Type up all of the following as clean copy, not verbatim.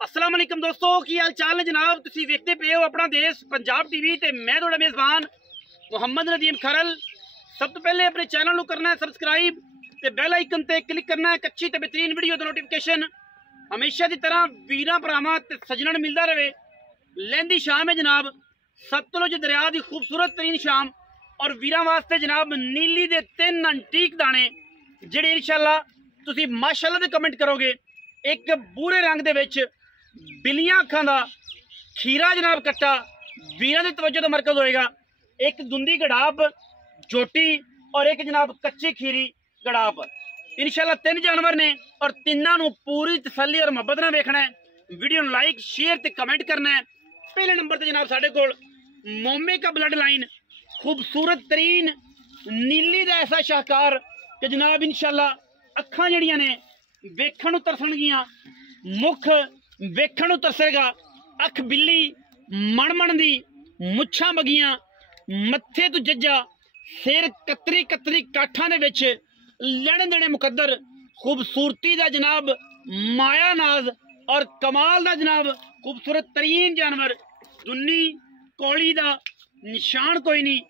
अस्सलाम वालेकुम दोस्तों, की हाल चाल है जनाब। तुसी वेखते पे हो अपना देश पंजाब टीवी ते मैं थोड़ा मेज़बान मुहम्मद नदीम खरल। सब तो पहले अपने चैनल को करना है सब्सक्राइब ते बेल आइकन ते क्लिक करना है। अच्छी ते बेहतरीन वीडियो दा नोटिफिकेशन हमेशा की तरह वीरां भरावां ते सज्जणां मिलता रहे। लहंदी शाम है जनाब, सतलुज दरिया की खूबसूरत तरीन शाम और वीरां वास्ते जनाब नीली दे 3 अंटीक दाने जेडे इंशाल्लाह तुसी माशाल्लाह दे कमेंट करोगे। एक बूरे रंग दे विच बिलियां अखां दा खीरा जनाब कट्टा वीरां दी तवज्जो दा मरकज होएगा। एक दुंदी गड़ाप जोटी और एक जनाब कच्ची खीरी गड़ाप। इंशाल्लाह 3 जानवर ने और तिन्नां नूं पूरी तसल्ली और मुहब्बत नाल वेखना है। वीडियो नूं लाइक शेयर ते कमेंट करना है। पहले नंबर ते जनाब साडे कोल मोमे का ब्लड लाइन खूबसूरत तरीन नीली दा ऐसा शाहकार कि जनाब इंशाल्लाह अखां जड़ियां ने वेखण नूं तरसणगियां, मुख वेखण नूं तरसेगा। अख बिल्ली मणमण दी, मुच्छां बगियां, मत्थे तो जज्जा, सिर कतरी कतरी काठां दे विच लैणे देणे मुकद्दर खूबसूरती दा जनाब माया नाज और कमाल दा जनाब खूबसूरत तरीन जानवर। दुन्नी कौली दा निशान कोई नहीं,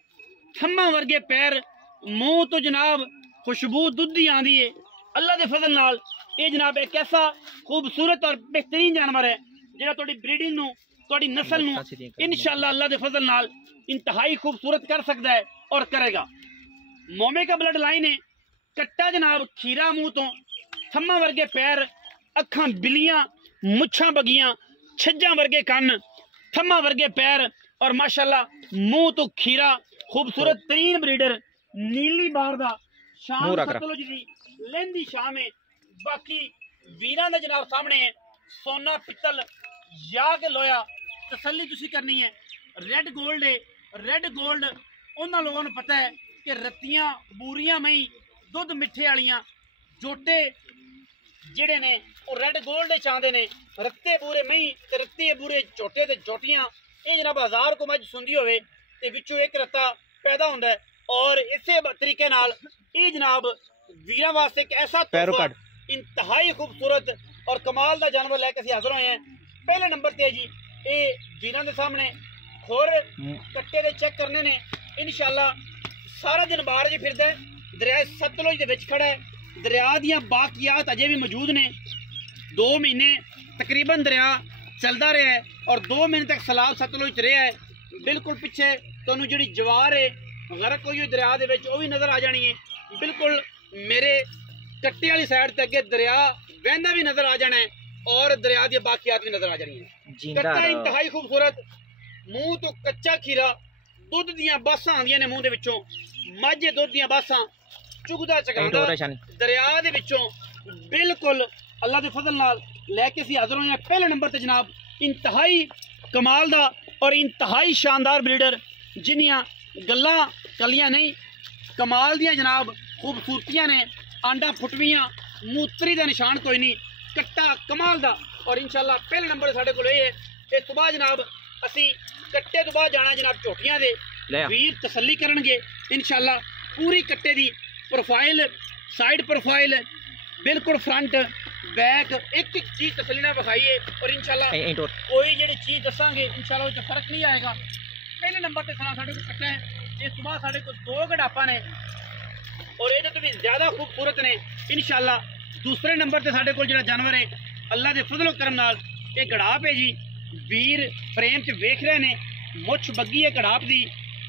थम्मा वर्गे पैर, मुंह तो जनाब खुशबू दुध दी आंदी है। अल्लाह दे फजल नाल ये जनाब एक ऐसा खूबसूरत और बेहतरीन जानवर है जिहड़ा तुहाडी ब्रीडिंग नूं, तुहाडी नस्ल नूं इंशाअल्लाह अल्लाह दे फजल नाल इंतहाई खूबसूरत कर सकता है और करेगा। मोमे का ब्लड लाइन है, कट्टा जनाब खीरा मुंह तो, थम्मा वर्गे पैर, अखां बिलियां, मुच्छां बगियां, छज्जां वर्गे कन्न, थम्मा वर्गे पैर और माशाल्लाह मुंह तो खीरा खूबसूरत तरीन ब्रीडर नीली बार दा शाम सतलुज दी लहंदी शाम है। बाकी वीरां दा जनाब सामने है सोना पित्तल या के लोया तसल्ली तुसी करनी है। रेड गोल्ड है, रेड गोल्ड उन्हां लोगों नूं पता है कि रत्तियां बूरियां मई दुध मिठे वालियां जोटे जेडे ने वो रेड गोल्ड चाहते ने। रत्ते बूरे मई ते रत्ते बूरे झोटे ते झोटियां ये जनाब 1000 को मज सुंदी होवे ते विचों एक रत्ता पैदा होंदा है। और इसे तरीके नाल ये जनाब वीरां वास्ते एक ऐसा तोहफा इंतहाई खूबसूरत और कमाल दा जानवर लेके असीं हाज़र होए हैं। पहले नंबर ते जी ये वीरां दे सामने खुर कट्टे दे चेक करने ने। इंशाअल्लाह सारा दिन बाहर जी फिरदा है, दरिया सतलुज दे विच खड़ा है। दरिया दियां बाकियात अजे भी मौजूद ने। 2 महीने तकरीबन दरिया चलता रहा है और 2 महीने तक सैलाब सतलुज च रहा है। बिल्कुल पिछे तुहानूं जिहड़ी जवार है गरक हुई हुई दरिया दे विच वो भी नज़र आ जानी है। बिल्कुल मेरे कट्टे वाली साइड ते अगे दरिया बहंदा भी नज़र आ जाना है और दरिया दी बाकियात भी नज़र आ जानी है। कट्टा इंतहाई खूबसूरत, मुंह तो कच्चा खीरा, दुध दियां बासां आंदियां ने मुंह दे विचों, माझे दुध दियां बासां चुगदा चगांदा दरिया दे विचों। बिल्कुल अल्लाह दे फजल नाल लैके असीं हाज़र होए हैं। पहले नंबर ते जनाब इंतहाई कमाल दा और इंतहाई शानदार ब्रीडर जिन्नियां गल्लां कलियां नहीं, कमाल दियां जनाब खूबसूरतियां ने। आंडा फुटवियां, मूत्री का निशान कोई नहीं, कट्टा कमाल दा। और इंशाअल्लाह पहले नंबर साढ़े को इस तो बाद जनाब असी कट्टे तो बाद जाना जनाब झोटियां दे वीर तसल्ली करनगे। इंशाअल्लाह पूरी कट्टे दी प्रोफाइल, साइड प्रोफाइल, बिल्कुल फ्रंट बैक एक एक चीज तसल्ली ना विखाइए और इंशाअल्लाह कोई जी चीज़ दसांगे इंशाअल्लाह उससे फर्क नहीं आएगा। पहले नंबर पर साढ़े को कट्टा है, इस तो बाद साढ़े को 2 गड़ापा ने और ये तो भी ज़्यादा खूबसूरत ने। इंशाअल्लाह दूसरे नंबर पर साढ़े को जो जानवर है अल्लाह के फजलो करम नाल ये गड़ाप है जी। वीर फ्रेम च वेख रहे ने, मुछ बग्गी है गड़ाप दी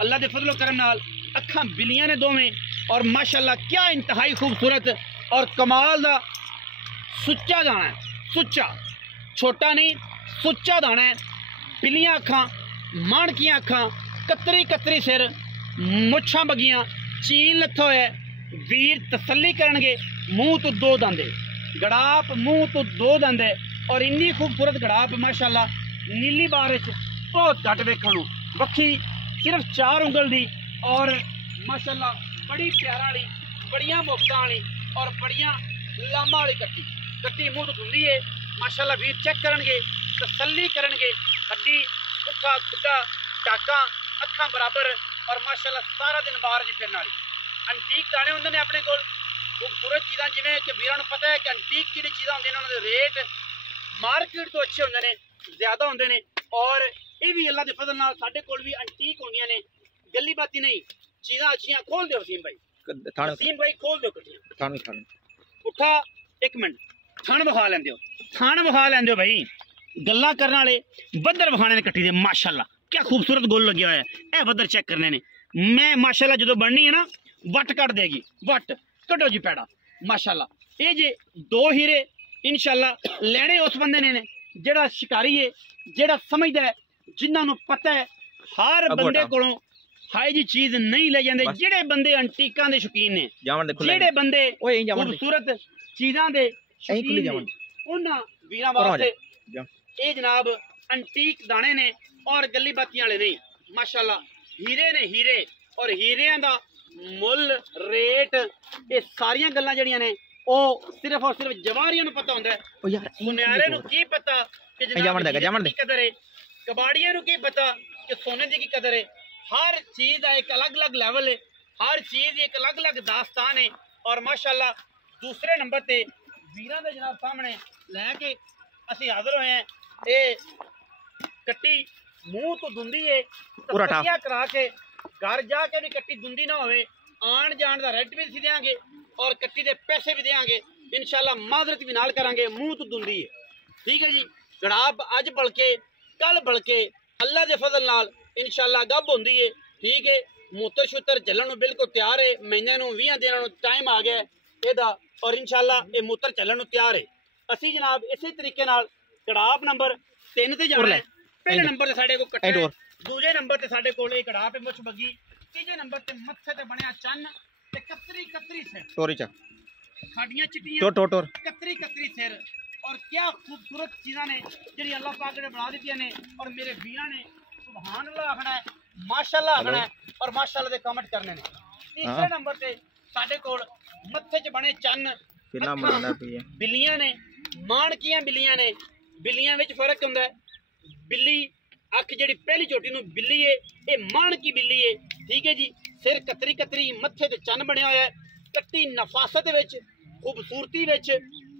अल्लाह के फजलो करम नाल। अखां बिलियां ने दोवें और माशाअल्लाह क्या इंतहाई खूबसूरत और कमाल दा सुच्चा दाना है। सुच्चा छोटा नहीं, सुच्चा दाना है। बिलियां अखां, माणकियां अखां, कतरी कतरी सिर, मुच्छां बगियां, चील लत्था होया। वीर तसल्ली करनगे। मुंह तो 2 दंद गड़ाप, मुंह तो 2 दंद और इन्नी खूबसूरत गड़ाप माशाअल्लाह नीली बार बहुत घट वेखण नूं। बखी सिर्फ 4 उंगल दी और माशाअल्लाह बड़ी प्यारा वाली, बड़ियां मुफ्तां वाली और बड़ियां लामा वाली कट्टी। कट्टी मुंह तो धुंदी है माशाअल्लाह। वीर चेक करनगे, तसल्ली करनगे। हड्डी पुट्ठा खुदा टाका अखां बराबर और माशाअल्लाह सारा दिन बाहर जी फिरन वाली। अंटीक दाने होंदे ने अपने कोल खूबसूरत चीज़ां, जिवें कि वीरां नूं पता है कि अंटीक जिहड़ी चीज़ां होंदियां ने उन्हां दे रेट मार्केट तो अच्छे होंगे ने, ज्यादा होंगे ने। और ये भी अल्लाह के फजल नाल साडे कोल भी अंटीक होंदियां ने, गली बाती नहीं, चीज़ां अच्छियां। खोल दो वसीम भाई, वसीम भाई खोल दो कट्टियां। उठा एक मिनट, थण विखा लेंदे हो, थण विखा लेंदे हो भाई। गल्लां करने वाले बदर विखाने ने कट्टी दे, माशाल्लाह क्या खूबसूरत गोल लगे हुआ है। ए बदर चेक करने ने, मैं माशाल्लाह जो बननी है ना वट कट देगी, वट कटो जी पैड़ा माशाल्लाह। ये जे दो हीरे इंशाल्लाह लेने उस बंदे ने जेड़ा शिकारी है, जेड़ा समझदा है, जिन्होंने पता है हर बंदे कोलों हाई जी चीज नहीं ले जाते। जेड़े बंदे अंटीकां दे शौकीन ने, जेड़े बंदे खूबसूरत चीज़ां दे शौकीन ने, उन्हां वीरां वास्ते ये जनाब अंटीक दाने ने और गली बातियां वाले नहीं। माशाल्लाह हीरे ने, हीरे और हीरियां दा मुल रेट ये सारियां गल्लां जड़ियां ने ओ सिर्फ और सिर्फ जवाहरियां नूं पता हुंदा है। सुन्यारे नूं की पता कि जनाब की कदर है, कबाड़ियां नूं की पता कि सोने दी की कदर है। हर चीज का एक अलग अलग लेवल है, हर चीज एक अलग अलग दास्तान है। और माशाल्लाह दूसरे नंबर ते वीरां दे जनाब सामने लैके असीं हाज़र होए हैं। ये कट्टी मूँह तो दुंदी है, तसल्लियां करा के घर जाके भी कट्टी दुंदी ना होवे, आन जान का रेट भी असीं देंगे और कट्टी के पैसे भी देंगे इंशाल्लाह। माजरत भी नाल करांगे, मूँह तो दुंदी है, ठीक है जी। गड़ाब अज बलके कल बलके अल्लाह के फजल नाल इंशाल्लाह गब होंदी है, ठीक है। मूत्र शूत्र चलन बिल्कुल तैयार है, महीने 20 दिन टाइम आ गया एदा और इंशाल्लाह ये मूत्र चलन तैयार है। असी जनाब इसी तरीके नाल कड़ाप नंबर 3 ते जाना है। पहले नंबर ते साडे को कट्टे, दूजे नंबर ते साडे कोल कड़ाप है मुछ बगी, तीजे नंबर ते मत्थे ते बनया चन्न ते कतरी कतरी सिर, टोरी चा खाड़ियां चिट्टियां टोर कतरी कतरी सिर। और क्या खूबसूरत चीज़ां ने जिहड़ी अल्लाह पाक ने बना दित्तियां ने। और मेरे वीरां ने सुभान अल्लाह आखना है, माशाल्लाह आखना है और माशाल्लाह दे कमेंट करने ने। तीसरे नंबर ते साडे कोल मत्थे च बने चन्न, बिल्लियां ने, माणकियां बिल्लियां ने। बिल्लियां विच फर्क हुंदा है, बिल्ली अख जिहड़ी पहली चोटी नूं बिल्ली है, ये माणकी बिल्ली है, ठीक है जी। सिर कतरी कतरी, मत्थे ते चन्न बनया होया है। कट्टी नफासत विच, खूबसूरती विच,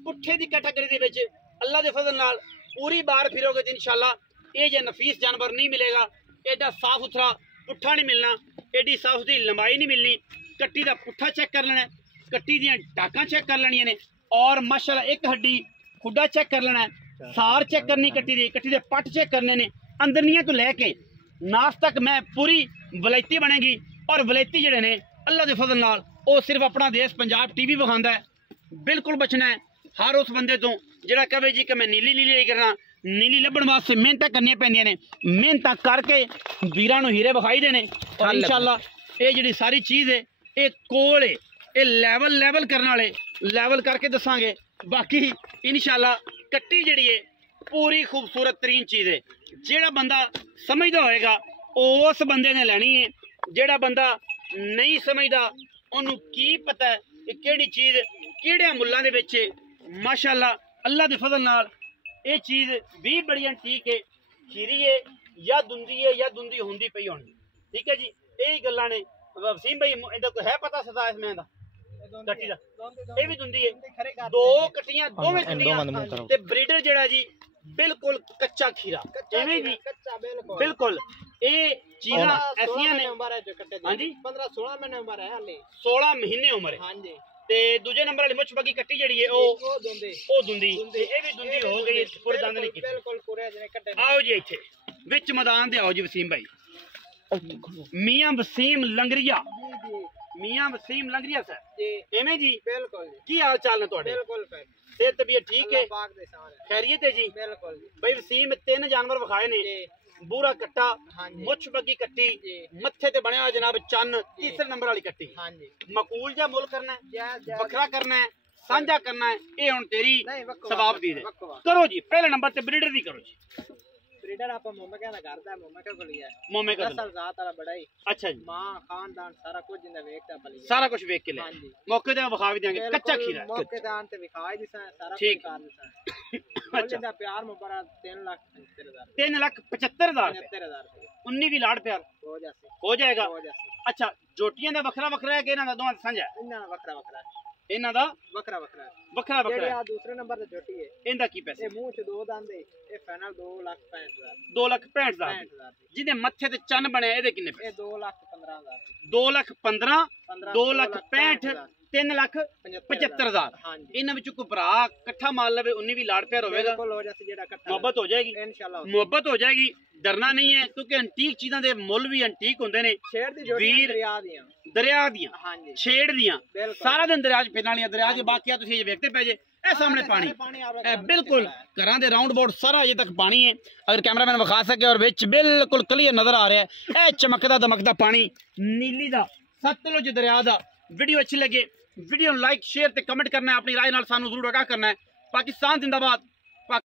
पुट्ठे दी कैटागरी दे विच अल्लाह दे फजल नाल पूरी बार फिरोगे तो इंशाल्लाह ये जे नफीस जानवर नहीं मिलेगा। एडा साफ सुथरा पुट्ठा नहीं मिलना, एडी साफ सुथरी लंबाई नहीं मिलनी। कट्टी दा पुट्ठा चेक कर लेना, कट्टी दियां टाकां चेक कर लेनियां ने और माशाल्लाह एक हड्डी खुडा चेक कर लेना, सार चेक करनी कट्टी दे पट चेक करने ने। अंदरनियां तो लैके नास तक मैं पूरी वलैती बनेगी। और वलैती जड़े ने अल्लाह के फजल नाल वो सिर्फ अपना देश पंजाब टीवी विखांदा है। बिल्कुल बचना है हर उस बंदे तो जिहड़ा कहे जी कि मैं नीली नीली करना। नीली लभण वास्ते मेहनत करनी पैंदियां ने, मेहनत करके वीरां नूं हीरे विखाई देने। और इंशाल्लाह ये जिहड़ी सारी चीज़ है ये कोल है, ये लेवल करने वाले लेवल करके दसांगे। बाकी इंशाल्लाह कट्टी जिहड़ी है पूरी खूबसूरत तरीन चीज़ है। जिहड़ा बंदा समझदा होएगा उस बंदे ने लैनी है, जिहड़ा बंदा नहीं समझदा उन्होंने की पता है कि केड़ी चीज़ केड़े मुल्लां दे विच है। माशाल्लाह अल्लाह दे फजल नाल ये चीज़ भी बड़ी ठीक है, खीरी है या दुंदी होंदी पई होनी, ठीक है जी। यही गल्लां ने। वसीम भाई इहदा कोई है पता सदा इसमें दा कट्टी दा? ये भी दुंदी है, दो कट्टियां दोवें दुंदियां ते ब्रीडर जेड़ा जी बिल्कुल कच्चा खीरा एवें जी बिल्कुल। ये चीज़ां ऐसियां ने। हां जी 15-16 महीने उम्र है, हाले 16 महीने उम्र है। हां जी। ते दूजे नंबर वाली मुछ बगी कट्टी जड़ी है ओ दुंदी ये भी दुंदी हो गई, पूरे दंद नहीं कीते। बिल्कुल पूरे जने कट्टे। आओ जी इत्थे विच मैदान दे आओ जी वसीम भाई। मियां वसीम लंगरिया, मियां वसीम लंगरिया सर जी एवें जी बिल्कुल जी। की हाल चाल ने तुहाडे? बिल्कुल सेहत तबीयत ठीक है? पाक दे शान है, खैरियत है जी? बिल्कुल जी। भाई वसीम 3 जानवर विखाए ने, बूरा कट्टा, हाँ जी। मुछ बगी कट्टी, जी। मत्थे ते बनया जनाब चन्न, तीसरे नंबर वाली कट्टी। हां जी। मकूल जा मुल करना है, जा बखरा करना है, साझा करना है, ये हुण तेरी नहीं सवाब दी दे। वक्वा करो जी पहले नंबर ते ब्रीडर दी करो जी। ब्रीडर आपा मोमे कहना करदा है, मोमे को लिया मोमे का असल जात वाला बड़ा ही। अच्छा जी मां खानदान सारा कुछ जिंदा वेखता पली सारा कुछ वेख के ले हां जी। मौके ते विखा भी देंगे। कच्चा खीरा है। मौके ते आन ते विखाई दिसा सारा ठीक। कुछ कर दिसा। अच्छा दा प्यार मुबारक 3,75,000 3,75,000 रुपए 19 भी लाड़ प्यार हो जासे हो जाएगा। हो जासे। अच्छा जोटियां दा वखरा वखरा है कि इन्हां दा दोवां दा सांझा है? इन्ना वखरा वखरा ਇਹਨਾਂ ਦਾ ਵੱਖਰਾ ਵੱਖਰਾ ਵੱਖਰਾ ਜਿਹੜੇ ਵੱਖਰਾ ਆ ਦੂਸਰੇ ਨੰਬਰ ਤੇ ਝੋਟੀ ਹੈ ਇਹਦਾ ਕੀ ਪੈਸੇ ਇਹ ਮੂੰਹ ਚ ਦੋ ਦੰਦ ਹੈ ਇਹ ਫਾਈਨਲ 2,65,000 2,65,000 65,000 ਜਿਹਦੇ ਮੱਥੇ ਤੇ ਚੰਨ ਬਣਿਆ ਇਹਦੇ ਕਿੰਨੇ ਇਹ ਪੈਸੇ 2,15,000 2,15,000 2,65,000 3,75,000 ਹਾਂਜੀ ਇਹਨਾਂ ਵਿੱਚੋਂ ਕੋਈ ਭਰਾ ਇਕੱਠਾ ਮਾਲ ਲਵੇ ਉਨੀ ਵੀ ਲਾੜ ਪਿਆਰ ਹੋਵੇਗਾ ਬਿਲਕੁਲ ਹੋ ਜਾਸੀ ਜਿਹੜਾ ਇਕੱਠਾ ਮੁਹੱਬਤ ਹੋ ਜਾਏਗੀ ਇਨਸ਼ਾਅੱਲਾ ਮੁਹੱਬਤ ਹੋ ਜਾਏਗੀ ਡਰਨਾ ਨਹੀਂ ਹੈ ਕਿਉਂਕਿ ਐਂਟੀਕ ਚੀਜ਼ਾਂ ਦੇ ਮੁੱਲ ਵੀ ਐਂਟੀਕ ਹੁੰਦੇ ਨੇ ਸ਼ੇਰ ਦੀ ਜੋੜੀਆਂ ਵੀਰ ਦਰਿਆ ਦੀਆਂ ਦਰਿਆ ਦੀਆਂ ਹਾਂਜੀ ਛੇੜ ਦੀਆਂ ਬਿਲਕੁਲ ਸਾਰਾ ਦਿਨ ਦਰਿਆ 'ਚ ਫਿਰਨ ਵਾਲੀਆਂ ਦਰਿਆ 'ਚ ਬਾਕੀਆਂ ਤੁਸੀਂ ਇਹ ਵੇਖਦੇ ਪਏ ਜੇ ਇਹ ਸਾਹਮਣੇ ਪਾਣੀ ਇਹ ਬਿਲਕੁਲ ਘਰਾਂ ਦੇ ਰਾਉਂਡ ਅਬਾਊਟ ਸਾਰਾ ਅਜੇ ਤੱਕ ਪਾਣੀ ਹੈ ਅਗਰ ਕੈਮਰਾਮੈਨ ਵਿਖਾ ਸਕੇ ਔਰ ਵਿੱਚ ਬਿਲਕੁਲ ਕਲੀਅਰ ਨਜ਼ਰ ਆ ਰਿਹਾ ਹੈ ਇਹ ਚਮਕਦਾ ਦਮਕਦਾ ਪਾਣੀ ਨੀਲੀ ਦਾ ਸਤਲੁਜ ਦਰਿਆ ਦਾ ਵੀਡੀਓ ਅੱਛੀ ਲੱਗੇ ਵੀਡੀਓ ਨੂੰ ਲਾਈਕ ਸ਼ੇਅਰ ਤੇ ਕਮੈਂਟ ਕਰਨਾ ਹੈ ਆਪਣੀ ਰਾਏ ਨਾਲ ਸਾਨੂੰ ਜ਼ਰੂਰ ਆਗਾਹ ਕਰਨਾ ਹੈ ਪਾਕਿਸਤਾਨ ਜ਼ਿੰਦਾਬਾਦ